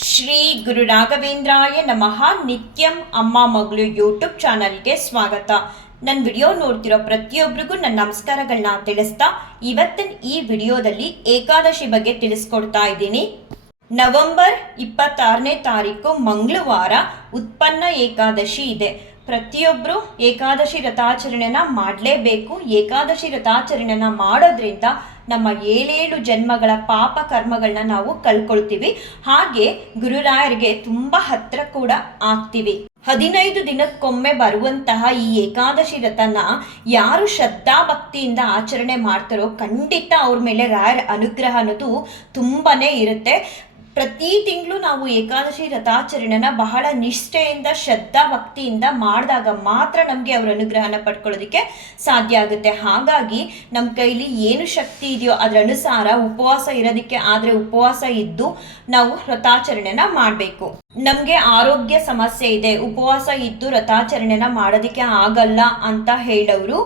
ಶ್ರೀ ಗುರು ರಾಘವೇಂದ್ರಾಯ ನಮಃ. ನಿತ್ಯಂ ಅಮ್ಮ ಮಗಳು ಯೂಟ್ಯೂಬ್ ಚಾನಲ್ಗೆ ಸ್ವಾಗತ. ನನ್ನ ವಿಡಿಯೋ ನೋಡ್ತಿರೋ ಪ್ರತಿಯೊಬ್ಬರಿಗೂ ನನ್ನ ನಮಸ್ಕಾರಗಳನ್ನ ತಿಳಿಸ್ತಾ ಇವತ್ತಿನ ಈ ವಿಡಿಯೋದಲ್ಲಿ ಏಕಾದಶಿ ಬಗ್ಗೆ ತಿಳಿಸ್ಕೊಡ್ತಾ ಇದ್ದೀನಿ. ನವೆಂಬರ್ ಇಪ್ಪತ್ತಾರನೇ ತಾರೀಕು ಮಂಗಳವಾರ ಉತ್ಪನ್ನ ಏಕಾದಶಿ ಇದೆ. ಪ್ರತಿಯೊಬ್ಬರು ಏಕಾದಶಿ ವ್ರತಾಚರಣೆನ ಮಾಡಲೇಬೇಕು. ಏಕಾದಶಿ ವ್ರತಾಚರಣೆನ ಮಾಡೋದ್ರಿಂದ ನಮ್ಮ ಏಳೇಳು ಜನ್ಮಗಳ ಪಾಪ ಕರ್ಮಗಳನ್ನ ನಾವು ಕಳ್ಕೊಳ್ತೀವಿ. ಹಾಗೆ ಗುರುರಾಯರಿಗೆ ತುಂಬ ಹತ್ರ ಕೂಡ ಆಗ್ತೀವಿ. ಹದಿನೈದು ದಿನಕ್ಕೊಮ್ಮೆ ಬರುವಂತಹ ಈ ಏಕಾದಶಿ ರಥನ ಯಾರು ಶ್ರದ್ಧಾ ಭಕ್ತಿಯಿಂದ ಆಚರಣೆ ಮಾಡ್ತಾರೋ ಖಂಡಿತ ಅವ್ರ ಮೇಲೆ ರಾಯರ ಅನುಗ್ರಹ ಅನ್ನೋದು ತುಂಬಾನೇ ಇರುತ್ತೆ. ಪ್ರತಿ ತಿಂಗಳು ನಾವು ಏಕಾದಶಿ ರಥಾಚರಣೆನ ಬಹಳ ನಿಷ್ಠೆಯಿಂದ ಶ್ರದ್ಧಾ ಭಕ್ತಿಯಿಂದ ಮಾಡಿದಾಗ ಮಾತ್ರ ನಮಗೆ ಅವರ ಅನುಗ್ರಹನ ಪಡ್ಕೊಳ್ಳೋದಕ್ಕೆ ಸಾಧ್ಯ ಆಗುತ್ತೆ. ಹಾಗಾಗಿ ನಮ್ಮ ಕೈಲಿ ಏನು ಶಕ್ತಿ ಇದೆಯೋ ಅದರ ಅನುಸಾರ ಉಪವಾಸ ಇರೋದಕ್ಕೆ ಆದರೆ ಉಪವಾಸ ಇದ್ದು ನಾವು ವ್ರತಾಚರಣೆನ ಮಾಡಬೇಕು. ನಮಗೆ ಆರೋಗ್ಯ ಸಮಸ್ಯೆ ಇದೆ, ಉಪವಾಸ ಇದ್ದು ರಥಾಚರಣೆನ ಮಾಡೋದಕ್ಕೆ ಆಗಲ್ಲ ಅಂತ ಹೇಳೋರು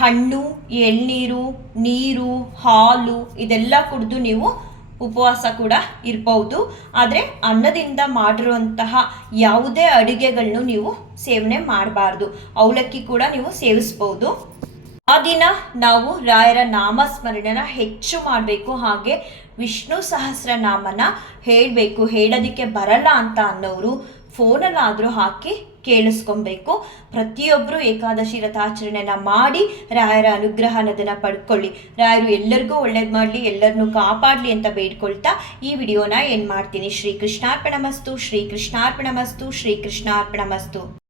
ಹಣ್ಣು, ಎಳ್ನೀರು, ನೀರು, ಹಾಲು ಇದೆಲ್ಲ ಕುಡಿದು ನೀವು ಉಪವಾಸ ಕೂಡ ಇರಬಹುದು. ಆದರೆ ಅನ್ನದಿಂದ ಮಾಡಿರುವಂತಹ ಯಾವುದೇ ಅಡುಗೆಗಳನ್ನು ನೀವು ಸೇವನೆ ಮಾಡಬಾರ್ದು. ಅವಲಕ್ಕಿ ಕೂಡ ನೀವು ಸೇವಿಸ್ಬೋದು ಆ ದಿನ ನಾವು ರಾಯರ ನಾಮಸ್ಮರಣೆನ ಹೆಚ್ಚು ಮಾಡಬೇಕು. ಹಾಗೆ ವಿಷ್ಣು ಸಹಸ್ರನಾಮನ ಹೇಳಬೇಕು. ಹೇಳೋದಕ್ಕೆ ಬರಲ್ಲ ಅಂತ ಅನ್ನೋರು ಫೋನಲ್ಲಾದರೂ ಹಾಕಿ ಕೇಳಿಸ್ಕೊಬೇಕು. ಪ್ರತಿಯೊಬ್ಬರು ಏಕಾದಶಿ ವ್ರತಾಚರಣೆನ ಮಾಡಿ ರಾಯರ ಅನುಗ್ರಹ ಪಡ್ಕೊಳ್ಳಿ. ರಾಯರು ಎಲ್ಲರಿಗೂ ಒಳ್ಳೇದು ಮಾಡಲಿ ಎಲ್ಲರನ್ನೂ ಕಾಪಾಡಲಿ ಅಂತ ಬೇಡ್ಕೊಳ್ತಾ ಈ ವಿಡಿಯೋನ ಏನು ಮಾಡ್ತೀನಿ? ಶ್ರೀ ಕೃಷ್ಣಾರ್ಪಣ ಮಸ್ತು ಶ್ರೀ ಕೃಷ್ಣಾರ್ಪಣ ಮಸ್ತು ಶ್ರೀ ಕೃಷ್ಣಾರ್ಪಣ ಮಸ್ತು